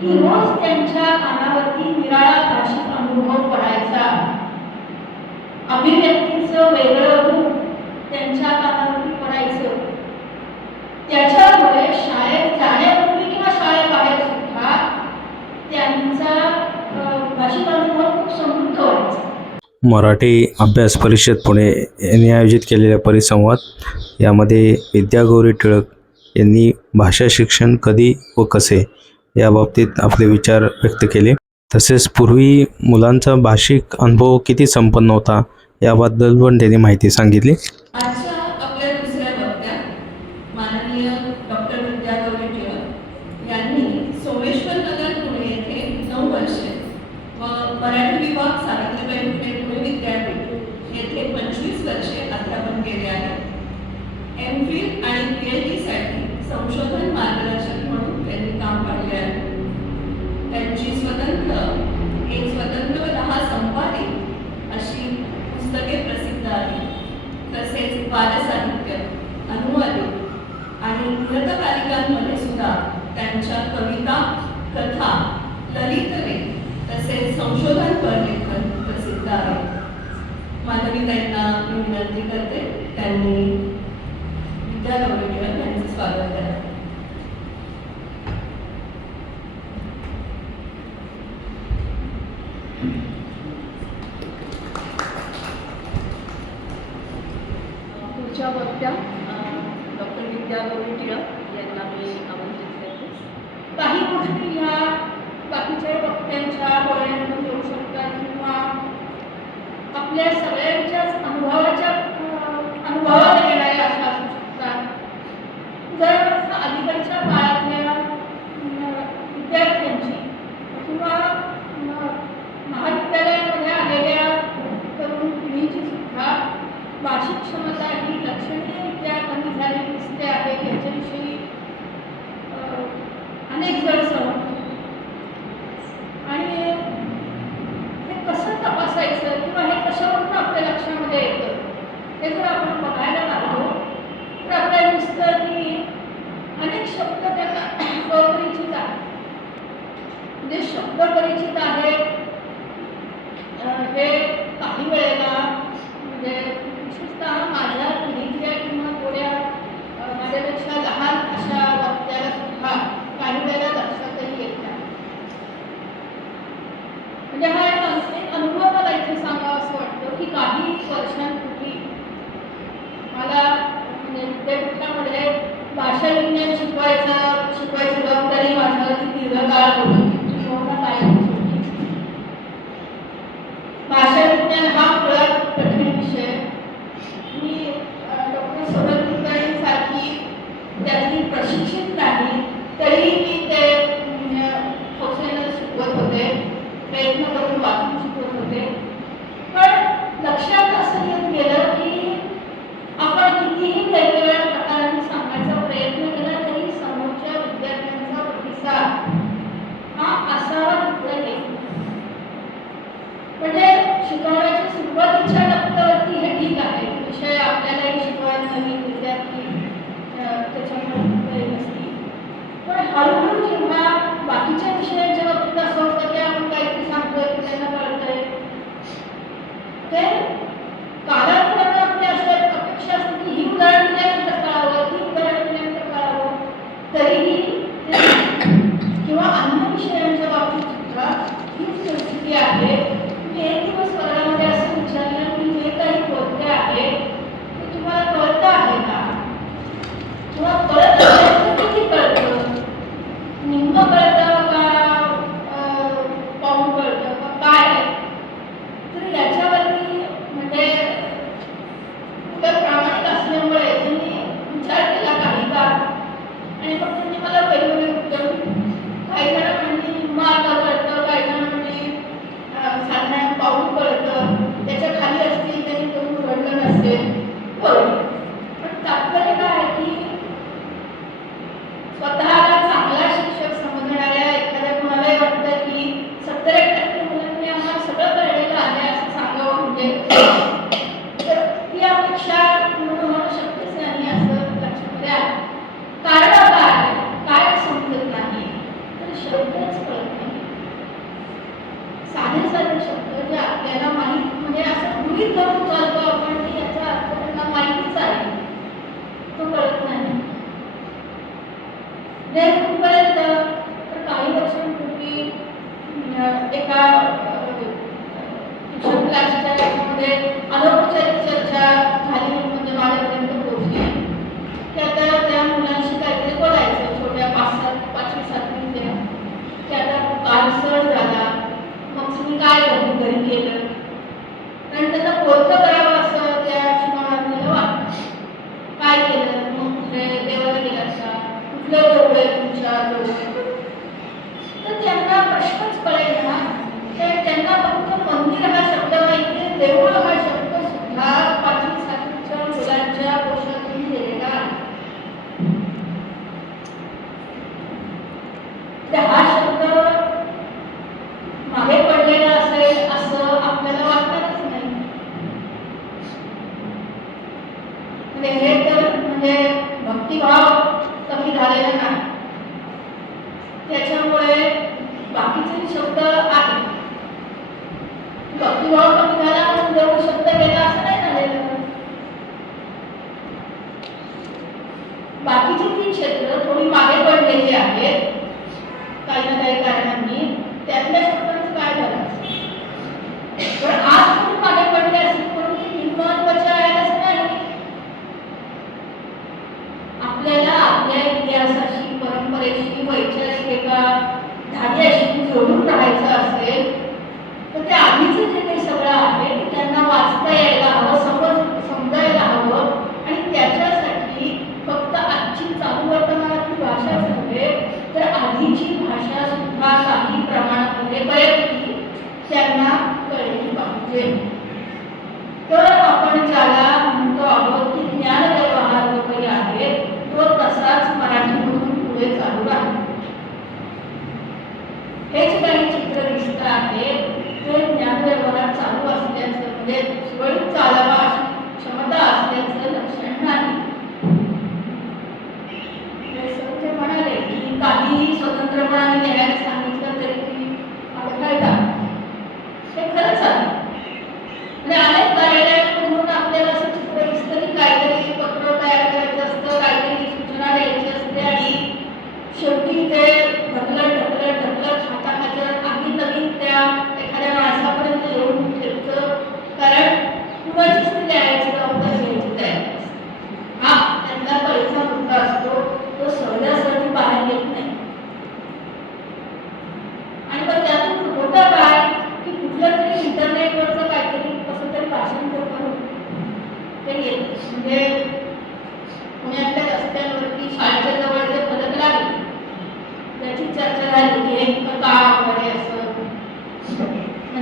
की रोज त्यांच्या कानावरती निराळा भाषिक अनुभव पडायचा. वेगळं रूप त्यांच्या कानावरती पडायचं. त्याच्यामुळे शाळेत जाण्यापूर्वी किंवा सुद्धा त्यांचा भाषिक अनुभव समृद्ध व्हायचा. मराठी अभ्यास परिषद पुणे यांनी आयोजित केलेल्या परिसंवाद. यामध्ये विद्यागौरी टिळक यांनी भाषा शिक्षण कधी व कसे याबाबतीत आपले विचार व्यक्त केले. तसेच पूर्वी मुलांचा भाषिक अनुभव किती संपन्न होता याबद्दल पण त्यांनी माहिती सांगितली. कथा ललितवे तसेच संशोधनपर लेखन प्रसिद्ध आहे. मानवी त्यांना विनंती करते त्यांनी विद्या यांचं स्वागत आहे जे शब्द परिचित आहेत हे काही वेळेला साधन शब्द जे आपल्याला माहीत म्हणजे असं गृहित धरून चालतो आपण की याचा अर्थ त्यांना माहितीच आहे. तो कळत नाही. जर कुठपर्यंत तर काही वर्षांपूर्वी एका ट्युशन क्लासच्या देवाला तुमच्या त्यांना प्रश्नच पडेल ना. त्यांना फक्त मंदिर हा शब्द माहिती देऊळ हा भाषा वा काही प्रमाणामध्ये बऱ्यापैकी त्यांना कळली. पाहिजे म्हणजे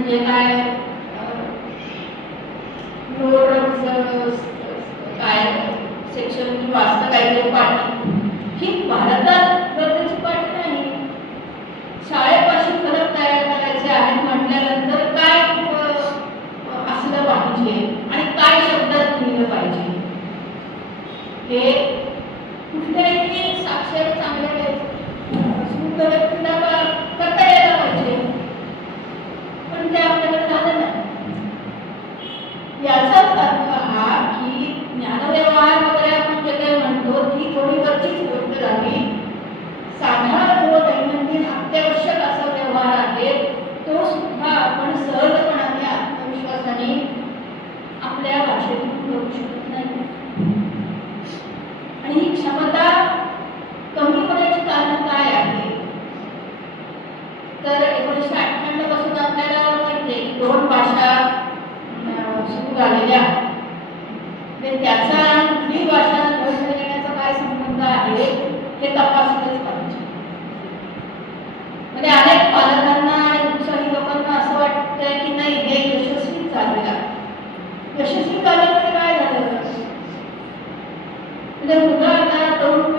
म्हणजे काय काय? सेक्शन वाचतं काहीतरी पाठी. ही भारतात हे तपासूनच पाहिजे. म्हणजे अनेक पालकांना आणि उत्साही लोकांना असं वाटतंय की नाही हे यशस्वी चालला यशस्वी चालल्याचं काय झालं? म्हणजे मुलं आता तरुण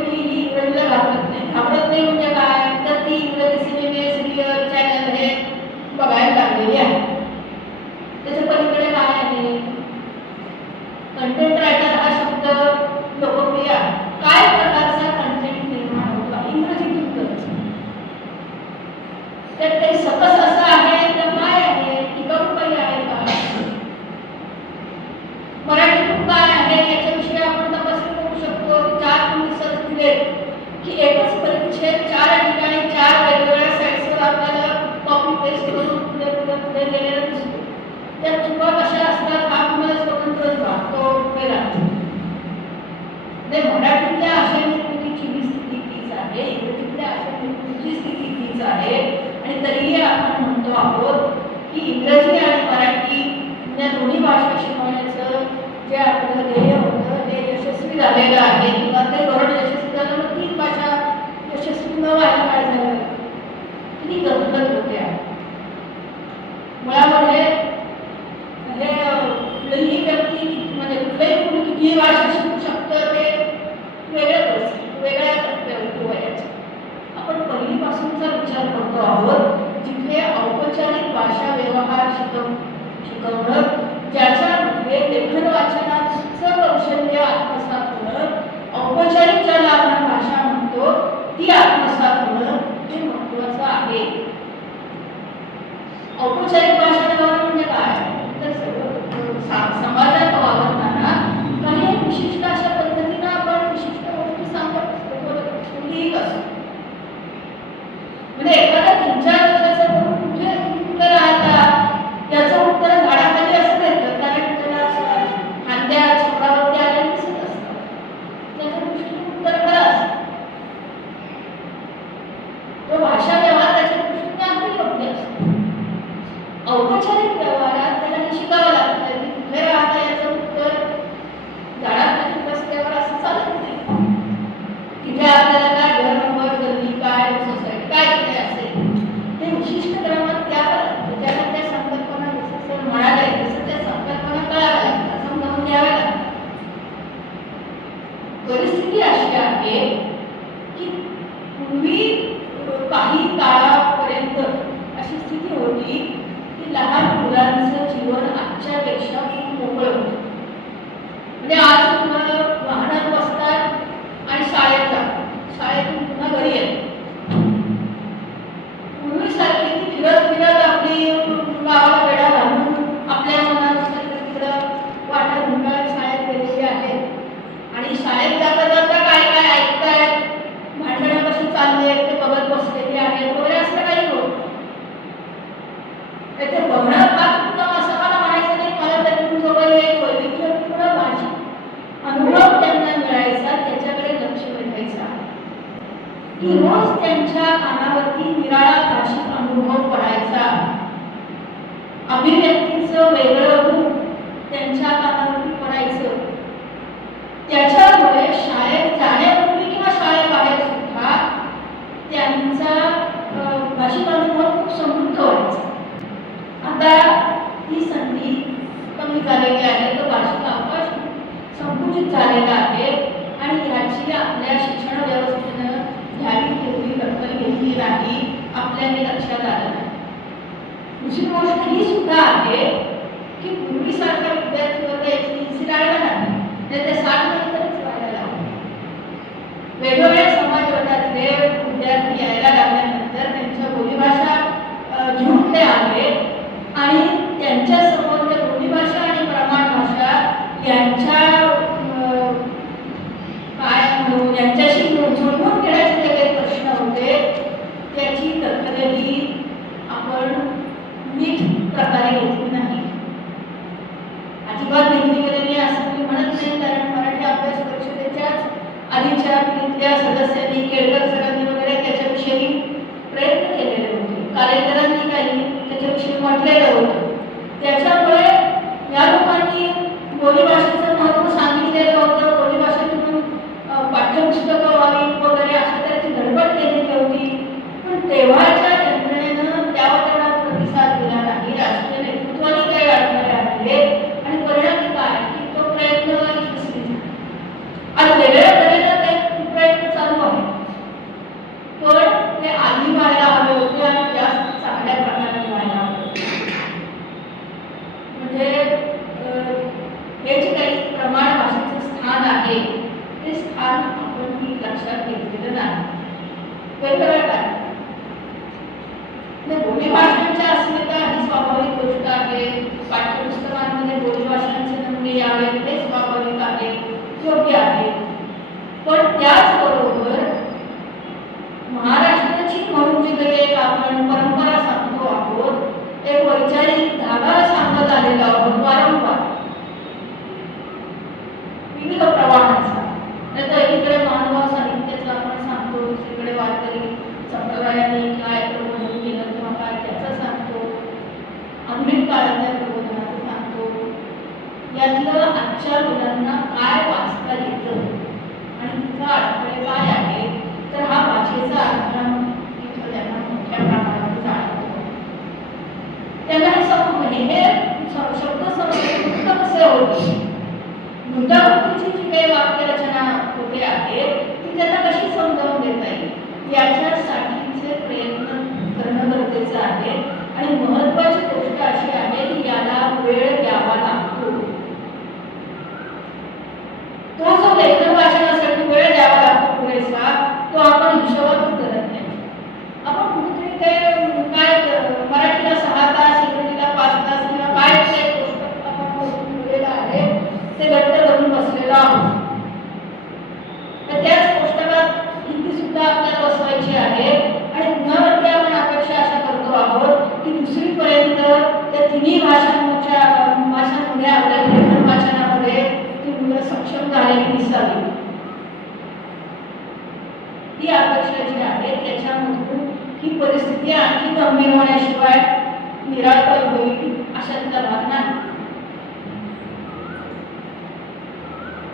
इंग्रजी आणि मराठी या दोन्ही भाषा शिकवण्याचं जे आपलं ध्येय होतं ते यशस्वी झालेलं आहे. किंवा ते धोरण यशस्वी झालं मग तीन भाषा यशस्वी न व्हायला काय झालं? किती गंमत होते? मुळामध्ये त्यांचा भाषिक अनुभव खूप समृद्ध व्हायचा. आता ही संधी कमी झालेली आहे तर भाषिक अवकाश संकुचित झालेला आहे आणि ह्याची आपल्या शिक्षण व्यवस्थेनं घ्यावी तेवढी दखल घेतली नाही आपल्याने लक्षात आलं नाही. दुसरी गोष्ट ही सुद्धा आहे की पूर्वीसारख्या que era जे आहेत तेच वापरत आहेत योग्य आहे. पण त्याचबरोबर महाराष्ट्राची म्हणून जिथे एक आपण परंपरा सांगतो आहोत. एक वैचारिक धागा सांगत आलेला आहोत वारंवार. होते. मृतावृत्तीची जी काही वाक्यरचना होते आहे ती त्यांना कशी समजावून देता येईल? याच्यासाठीचे प्रयत्न करणं गरजेचं आहे. आणि महत्वाची गोष्ट अशी आहे की याला वेळ द्यावा लागतो तो जो लेखन वाचनासाठी वेळ द्यावा लागतो पुरेसा तो आपण हिशोबातून करत नाही आपण कुठेतरी ते काय अं, मराठीला सहा तास इंग्रजीला पाच तास किंवा काय ते पुस्तक आपण वाचून ठेवलेलं आहे ते घट्ट करून बसलेलो आहोत. तर त्याच पुस्तकात हिंदी सुद्धा आपल्याला बसवायची आहे. आणि पुन्हा आपण अपेक्षा अशा करतो आहोत की दुसरीपर्यंत त्या तिन्ही भाषांच्या भाषांमध्ये आपल्या लेखन वाचनामध्ये ती मुलं सक्षम झालेली दिसावी. ती अपेक्षा जी आहे त्याच्यामधून ही परिस्थिती आणखी गंभीर होण्याशिवाय निराकरण होईल अशातला भाग नाही.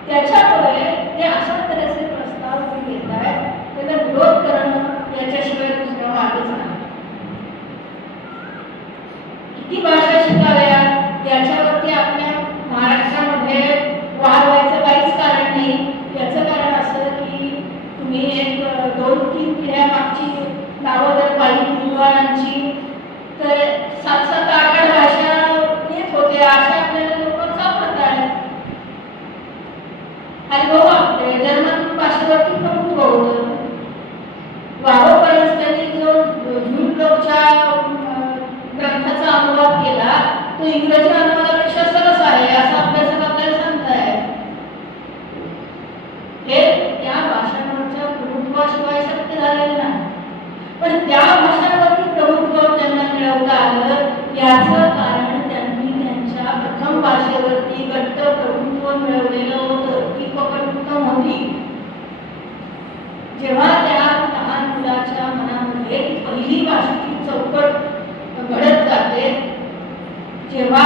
त्याच्यामुळे ते अशा तऱ्हेचे प्रस्ताव जे घेत आहेत त्याचा विरोध करणं याच्याशिवाय दुसरा मार्गच नाही. किती भाषा शिकाव्या याच्यावरती आपल्या महाराष्ट्रामध्ये वाद व्हायचं काहीच कारण नाही याचं कारण असं की तुम्ही एक अ, दोन तीन पिढ्या मागची नावं जर पाहिली विद्वानांची तर सात सात आठ आठ भाषा येत होत्या अशा आपल्याला लोक सापडत आहेत आणि भाऊ आपले जर्मन भाषेवरती प्रभुत्व होतं वारोपर्यंत त्यांनी जो ज्यूट लोकच्या अं, ग्रंथाचा अनुवाद केला तो इंग्रजी अनुवादापेक्षा सरस आहे असं अभ्यासक आपल्याला सांगताय हे त्या भाषांवरच्या प्रभुत्वाशिवाय शक्य झालेलं नाही पण त्या भाषांवरती प्रभुत्व त्यांना मिळवता आलं याचं कारण त्यांनी त्यांच्या प्रथम भाषेवरती घट्ट प्रभुत्व मिळवलेलं होतं ती पकड उत्तम होती जेव्हा त्या लहान मुलाच्या मनामध्ये पहिली भाषेची चौकट घडत जाते जेव्हा